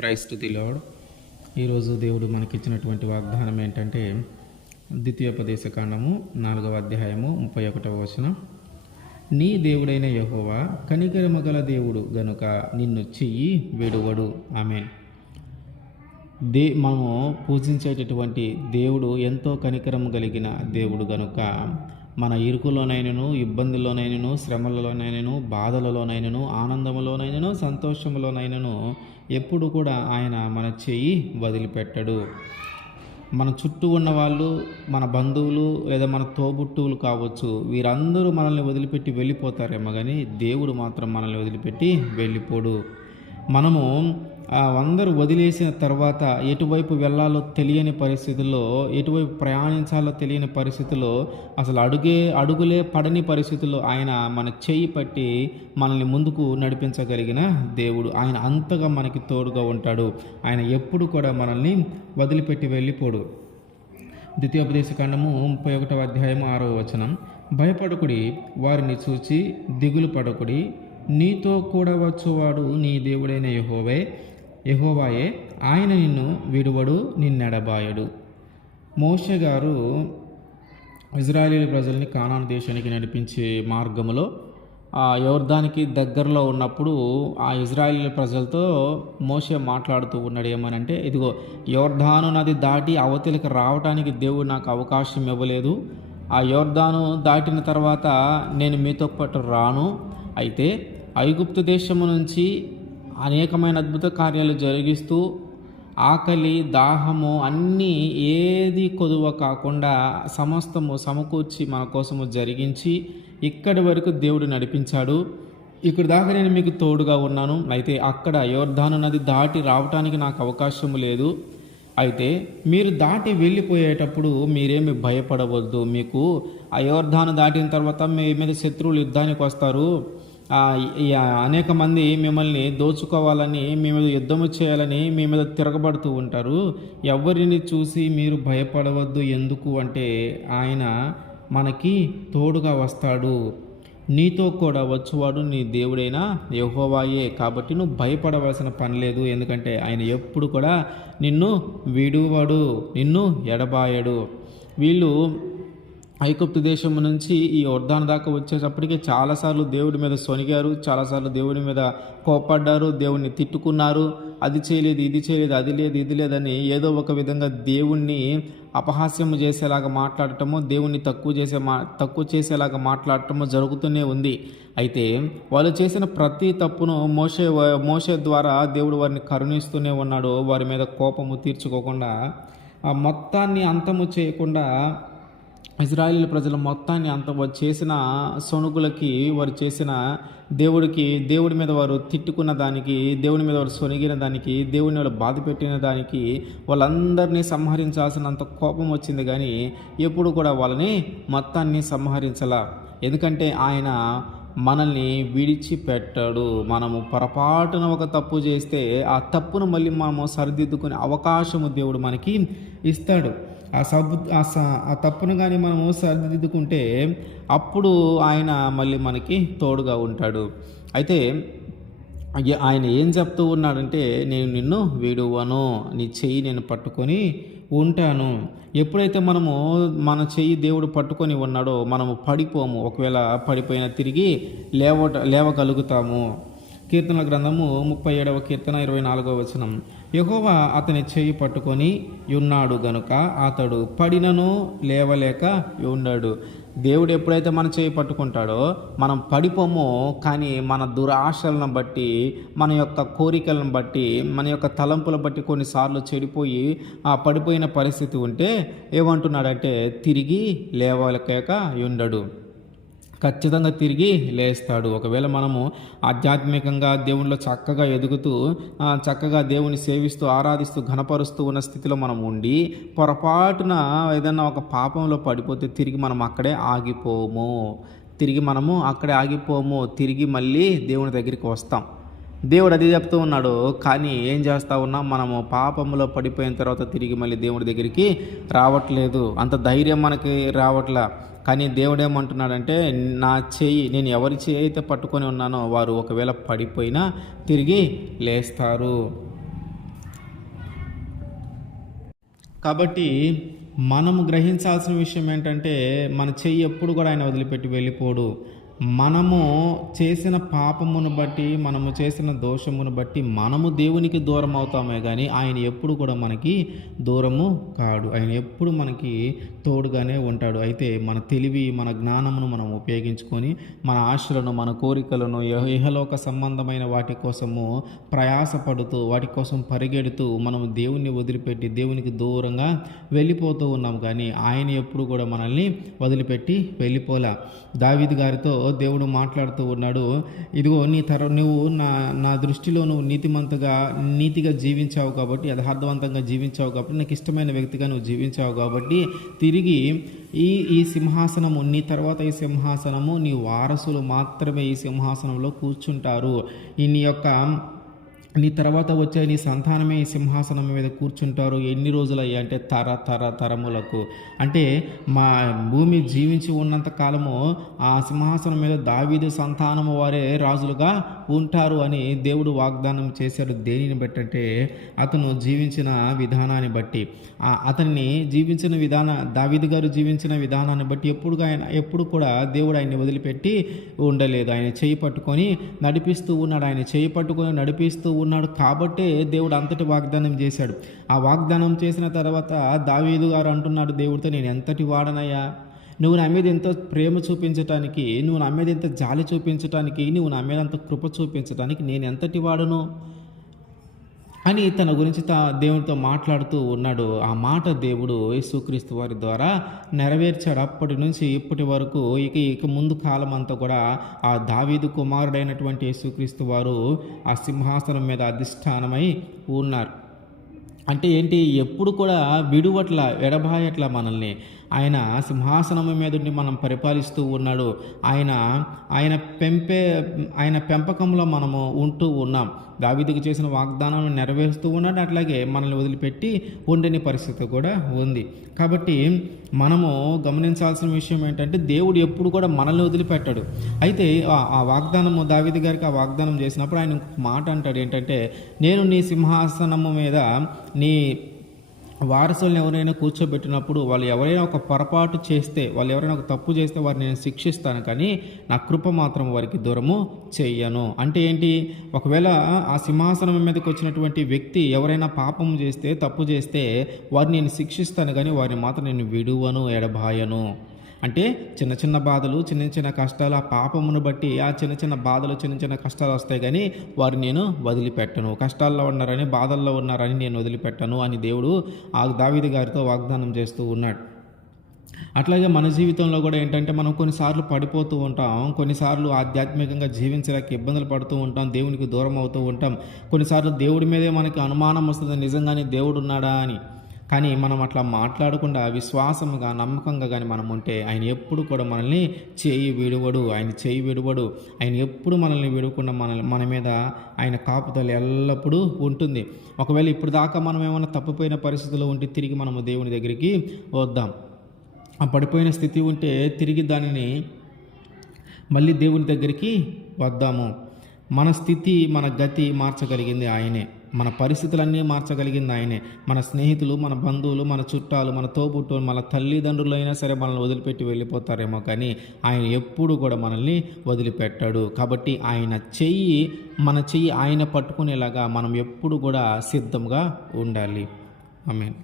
Praise to the lord. ఈరోజు దేవుడు మనకిచ్చినటువంటి వాగ్దానం ఏంటంటే ద్వితీయోపదేశ కాండము 4వ అధ్యాయము 31వ వచనం. నీ దేవుడైన యెహోవా కనికరము గల దేవుడు గనుక నిన్ను చెయ్యి విడువడు. ఆమేన్. మనము పూజించేటటువంటి దేవుడు ఎంతో కనికరం కలిగిన దేవుడు గనుక మన ఇరుకులోనైనను, ఇబ్బందుల్లోనైనను, శ్రమలలోనైనను, బాధలలోనైనను, ఆనందములోనైనను, సంతోషంలోనైనను ఎప్పుడు కూడా ఆయన మన చెయ్యి వదిలిపెట్టడు. మన చుట్టూ ఉన్న వాళ్ళు, మన బంధువులు లేదా మన తోబుట్టువులు కావచ్చు, వీరందరూ మనల్ని వదిలిపెట్టి వెళ్ళిపోతారేమో కానీ దేవుడు మాత్రం మనల్ని వదిలిపెట్టి వెళ్ళిపోడు. మనము అందరూ వదిలేసిన తర్వాత ఎటువైపు వెళ్ళాలో తెలియని పరిస్థితుల్లో, ఎటువైపు ప్రయాణించాలో తెలియని పరిస్థితుల్లో, అసలు అడుగులే పడని పరిస్థితుల్లో ఆయన మన చెయ్యి పట్టి మనల్ని ముందుకు నడిపించగలిగిన దేవుడు. ఆయన అంతగా మనకి తోడుగా ఉంటాడు. ఆయన ఎప్పుడు కూడా మనల్ని వదిలిపెట్టి వెళ్ళిపోడు. ద్వితీయోపదేశ కాండము 31వ అధ్యాయము 6వ వచనం. భయపడకుడి, వారిని చూచి దిగులు పడకుడి, నీతో కూడా వచ్చువాడు నీ దేవుడైన యెహోవాయే, ఆయన నిన్ను విడువడు, నిన్నెడబాయడు. మోషే గారు ఇజ్రాయేలు ప్రజల్ని కానాను దేశానికి నడిపించే మార్గంలో యోర్దానికి దగ్గరలో ఉన్నప్పుడు ఆ ఇజ్రాయేలు ప్రజలతో మోషే మాట్లాడుతూ ఉన్నాడు. ఏమనంటే, ఇదిగో యోర్దాను నది దాటి అవతలికి రావడానికి దేవుడు నాకు అవకాశం ఇవ్వలేదు. ఆ యోర్దాను దాటిన తర్వాత నేను మీతో పాటు రాను. అయితే ఐగుప్తు దేశము నుంచి అనేకమైన అద్భుత కార్యాలు జరిగిస్తూ ఆకలి, దాహము అన్నీ ఏది కొదువ కాకుండా సమస్తము సమకూర్చి మన కోసము జరిగించి ఇక్కడి వరకు దేవుడు నడిపించాడు. ఇక్కడ దాకా నేను మీకు తోడుగా ఉన్నాను. అయితే అక్కడ యోర్దాను నది దాటి రావటానికి నాకు అవకాశం లేదు. అయితే మీరు దాటి వెళ్ళిపోయేటప్పుడు మీరేమి భయపడవద్దు. మీకు ఆ యోర్దాను దాటిన తర్వాత మీ మీద శత్రువులు యుద్ధానికి వస్తారు. అనేక మంది మిమ్మల్ని దోచుకోవాలని, మీ మీద యుద్ధము చేయాలని మీ మీద తిరగబడుతూ ఉంటారు. ఎవరిని చూసి మీరు భయపడవద్దు. ఎందుకు అంటే ఆయన మనకి తోడుగా వస్తాడు. నీతో కూడా వచ్చువాడు నీ దేవుడైన యెహోవాయే. కాబట్టి నువ్వు భయపడవలసిన పని లేదు. ఎందుకంటే ఆయన ఎప్పుడు కూడా నిన్ను విడువడు, నిన్ను ఎడబాయడు. వీళ్ళు ఐగుప్తు దేశం నుంచి ఈ యోర్దాను దాకా వచ్చేటప్పటికి చాలాసార్లు దేవుడి మీద సొనిగారు, చాలాసార్లు దేవుడి మీద కోపడ్డారు, దేవుణ్ణి తిట్టుకున్నారు. అది చేయలేదు, ఇది చేయలేదు, అది లేదు, ఇది లేదని ఏదో ఒక విధంగా దేవుణ్ణి అపహాస్యం చేసేలాగా మాట్లాడటము, దేవుణ్ణి తక్కువ చేసేలాగా మాట్లాడటము జరుగుతూనే ఉంది. అయితే వాళ్ళు చేసిన ప్రతి తప్పును మోషే ద్వారా దేవుడు వారిని కరుణిస్తూనే ఉన్నాడు. వారి మీద కోపము తీర్చుకోకుండా, ఆ మొత్తాన్ని అంతము చేయకుండా ఇజ్రాయేల్ ప్రజల మొత్తాన్ని వారు చేసిన సొనుగులకి, వారు చేసిన దేవుడి మీద వారు తిట్టుకున్న దానికి, దేవుడి మీద వారు సొనిగిన దానికి, దేవుడిని వాళ్ళు బాధ పెట్టిన దానికి వాళ్ళందరినీ సంహరించాల్సినంత కోపం వచ్చింది. కానీ ఎప్పుడు కూడా వాళ్ళని మొత్తాన్ని సంహరించాల. ఎందుకంటే ఆయన మనల్ని విడిచిపెట్టాడు. మనము పొరపాటున ఒక తప్పు చేస్తే ఆ తప్పును మళ్ళీ మనము సరిదిద్దుకునే అవకాశము దేవుడు మనకి ఇస్తాడు. ఆ తప్పును కానీ మనము సరిదిద్దుకుంటే అప్పుడు ఆయన మళ్ళీ మనకి తోడుగా ఉంటాడు. అయితే ఆయన ఏం చెప్తూ ఉన్నాడంటే, నేను నిన్ను విడువను, నీ చెయ్యి నేను పట్టుకొని ఉంటాను. ఎప్పుడైతే మనము మన చెయ్యి దేవుడు పట్టుకొని ఉన్నాడో మనము పడిపోము. ఒకవేళ పడిపోయినా తిరిగి లేవగలుగుతాము. కీర్తన గ్రంథము 37వ కీర్తన 24వ వచనం. యెహోవా అతని చెయ్యి పట్టుకొని ఉన్నాడు గనుక అతడు పడినను లేవలేక ఉన్నాడు. దేవుడు ఎప్పుడైతే మన చెయ్యి పట్టుకుంటాడో మనం పడిపోమో. కానీ మన దురాశలను బట్టి, మన యొక్క కోరికలను బట్టి, మన యొక్క తలంపులను బట్టి కొన్నిసార్లు చెడిపోయి పడిపోయిన పరిస్థితి ఉంటే ఏమంటున్నాడంటే, తిరిగి లేవలేక ఉండడు, ఖచ్చితంగా తిరిగి లేస్తాడు. ఒకవేళ మనము ఆధ్యాత్మికంగా దేవునిలో చక్కగా ఎదుగుతూ, చక్కగా దేవుని సేవిస్తూ, ఆరాధిస్తూ, ఘనపరుస్తూ ఉన్న స్థితిలో మనం ఉండి పొరపాటున ఏదైనా ఒక పాపంలో పడిపోతే తిరిగి మనం అక్కడే ఆగిపోము. తిరిగి మళ్ళీ దేవుని దగ్గరికి వస్తాం. దేవుడు అది చెప్తూ ఉన్నాడు. కానీ ఏం చేస్తూ ఉన్నాం, మనము పాపంలో పడిపోయిన తర్వాత తిరిగి మళ్ళీ దేవుడి దగ్గరికి రావట్లేదు. అంత ధైర్యం మనకి రావట్లే. కానీ దేవుడు ఏమంటున్నాడంటే, నా చెయ్యి, నేను ఎవరి చెయ్యి అయితే పట్టుకొని ఉన్నానో వారు ఒకవేళ పడిపోయినా తిరిగి లేస్తారు. కాబట్టి మనము గ్రహించాల్సిన విషయం ఏంటంటే, మన చెయ్యి ఎప్పుడు కూడా ఆయన వదిలిపెట్టి వెళ్ళిపోడు. మనము చేసిన పాపమును బట్టి, మనము చేసిన దోషమును బట్టి మనము దేవునికి దూరం అవుతామే కానీ ఆయన ఎప్పుడు కూడా మనకి దూరము కాడు. ఆయన ఎప్పుడు మనకి తోడుగానే ఉంటాడు. అయితే మన తెలివి, మన జ్ఞానమును మనం ఉపయోగించుకొని మన ఆశలను, మన కోరికలను, ఇహలోక సంబంధమైన వాటి కోసము ప్రయాసపడుతూ, వాటి కోసం పరిగెడుతూ మనము దేవుణ్ణి వదిలిపెట్టి దేవునికి దూరంగా వెళ్ళిపోతూ ఉన్నాం. కానీ ఆయన ఎప్పుడు కూడా మనల్ని వదిలిపెట్టి వెళ్ళిపోలా. దావీదు గారితో దేవుడు మాట్లాడుతూ ఉన్నాడు, ఇదిగో నువ్వు నా దృష్టిలో నువ్వు నీతిగా జీవించావు కాబట్టి, యథార్థవంతంగా జీవించావు కాబట్టి, నాకు ఇష్టమైన వ్యక్తిగా నువ్వు జీవించావు కాబట్టి, తిరిగి ఈ సింహాసనము, నీ తర్వాత ఈ సింహాసనము, నీ వారసులు మాత్రమే ఈ సింహాసనంలో కూర్చుంటారు. నీ తర్వాత వచ్చే నీ సంతానమే ఈ సింహాసనం మీద కూర్చుంటారు. ఎన్ని రోజులయ్యా అంటే తరములకు. అంటే మా భూమి జీవించి ఉన్నంత కాలము ఆ సింహాసనం మీద దావీదు సంతానము వారే రాజులుగా ఉంటారు అని దేవుడు వాగ్దానం చేశాడు. దేనిని బట్టి అంటే అతను జీవించిన విధానాన్ని బట్టి, అతన్ని జీవించిన దావీదు గారు జీవించిన విధానాన్ని బట్టి ఎప్పుడు కూడా దేవుడు ఆయన్ని వదిలిపెట్టి ఉండలేదు. ఆయన చేయి పట్టుకొని నడిపిస్తూ ఉన్నాడు. ఆయన చేయి పట్టుకొని నడిపిస్తూ ఉన్నాడు కాబట్టే దేవుడు అంతటి వాగ్దానం చేశాడు. ఆ వాగ్దానం చేసిన తర్వాత దావీదు గారు అంటున్నాడు దేవుడితో, నేను ఎంతటి వాడనయ్యా, నువ్వు నా మీద ఎంతో ప్రేమ చూపించటానికి, నువ్వు నా మీద ఎంత జాలి చూపించటానికి, నువ్వు నా మీద అంత కృప చూపించటానికి నేను ఎంతటి వాడును అని తన గురించి దేవుడితో మాట్లాడుతూ ఉన్నాడు. ఆ మాట దేవుడు యేసుక్రీస్తు వారి ద్వారా నెరవేర్చాడు. అప్పటి నుంచి ఇప్పటి వరకు ఇక ముందు కాలం అంతా కూడా ఆ దావీదు కుమారుడైనటువంటి యేసుక్రీస్తు వారు ఆ సింహాసనం మీద అధిష్టానమై ఉన్నారు. అంటే ఏంటి, ఎప్పుడు కూడా విడువట్ల, ఎడబాయట్ల మనల్ని. ఆయన సింహాసనం మీద ఉండి మనం పరిపాలిస్తూ ఉన్నాడు. ఆయన పెంపకంలో మనము ఉంటూ ఉన్నాం. దావీదుకు చేసిన వాగ్దానాలను నెరవేరుస్తూ ఉన్నాడు. అట్లాగే మనల్ని వదిలిపెట్టి ఉండని పరిస్థితి కూడా ఉంది. కాబట్టి మనము గమనించాల్సిన విషయం ఏంటంటే, దేవుడు ఎప్పుడు కూడా మనల్ని వదిలిపెట్టాడు. అయితే ఆ వాగ్దానము, దావీదు గారికి ఆ వాగ్దానం చేసినప్పుడు ఆయన మాట అంటాడు ఏంటంటే, నేను నీ సింహాసనము మీద నీ వారసులను ఎవరైనా కూర్చోబెట్టినప్పుడు వాళ్ళు ఎవరైనా ఒక పొరపాటు చేస్తే, వాళ్ళు ఎవరైనా ఒక తప్పు చేస్తే వారిని నేను శిక్షిస్తాను, కానీ నా కృప మాత్రం వారికి దూరము చెయ్యను. అంటే ఏంటి, ఒకవేళ ఆ సింహాసనం మీదకి వచ్చినటువంటి వ్యక్తి ఎవరైనా పాపం చేస్తే, తప్పు చేస్తే వారిని నేను శిక్షిస్తాను, కానీ వారిని మాత్రం నేను విడువను, ఎడబాయను. అంటే చిన్న చిన్న బాధలు, చిన్న చిన్న కష్టాలు, ఆ పాపమును బట్టి ఆ చిన్న చిన్న బాధలు, చిన్న చిన్న కష్టాలు వస్తాయి, కానీ వారిని నేను వదిలిపెట్టను. కష్టాల్లో ఉన్నారని, బాధల్లో ఉన్నారని నేను వదిలిపెట్టను అని దేవుడు ఆ దావీదు గారితో వాగ్దానం చేస్తూ ఉన్నాడు. అట్లాగే మన జీవితంలో కూడా ఏంటంటే, మనం కొన్నిసార్లు పడిపోతూ ఉంటాం, కొన్నిసార్లు ఆధ్యాత్మికంగా జీవించడానికి ఇబ్బందులు పడుతూ ఉంటాం, దేవునికి దూరం అవుతూ ఉంటాం. కొన్నిసార్లు దేవుడి మీదే మనకి అనుమానం వస్తుంది, నిజంగానే దేవుడు ఉన్నాడా అని. కానీ మనం అట్లా మాట్లాడకుండా విశ్వాసంగా, నమ్మకంగా కానీ మనం ఉంటే ఆయన ఎప్పుడు కూడా మనల్ని విడువడు. ఆయన ఎప్పుడు మనల్ని విడవకుండా మన మీద ఆయన కాపుదల ఎల్లప్పుడూ ఉంటుంది. ఒకవేళ ఇప్పుడు దాకా మనం ఏమైనా తప్పిపోయిన పరిస్థితుల్లో ఉంటే తిరిగి మనము దేవుని దగ్గరికి వద్దాం. ఆ పడిపోయిన స్థితి ఉంటే తిరిగి దానిని మళ్ళీ దేవుని దగ్గరికి వద్దాము. మన స్థితి, మన గతి మార్చగలిగింది ఆయనే. మన పరిస్థితులన్నీ మార్చగలిగింది ఆయనే. మన స్నేహితులు, మన బంధువులు, మన చుట్టాలు, మన తోబుట్టువులు, మన తల్లిదండ్రులు అయినా సరే మనల్ని వదిలిపెట్టి వెళ్ళిపోతారేమో, కానీ ఆయన ఎప్పుడు కూడా మనల్ని వదిలిపెట్టాడు. కాబట్టి మన చెయ్యి ఆయన పట్టుకునేలాగా మనం ఎప్పుడు కూడా సిద్ధంగా ఉండాలి. ఆమేన్.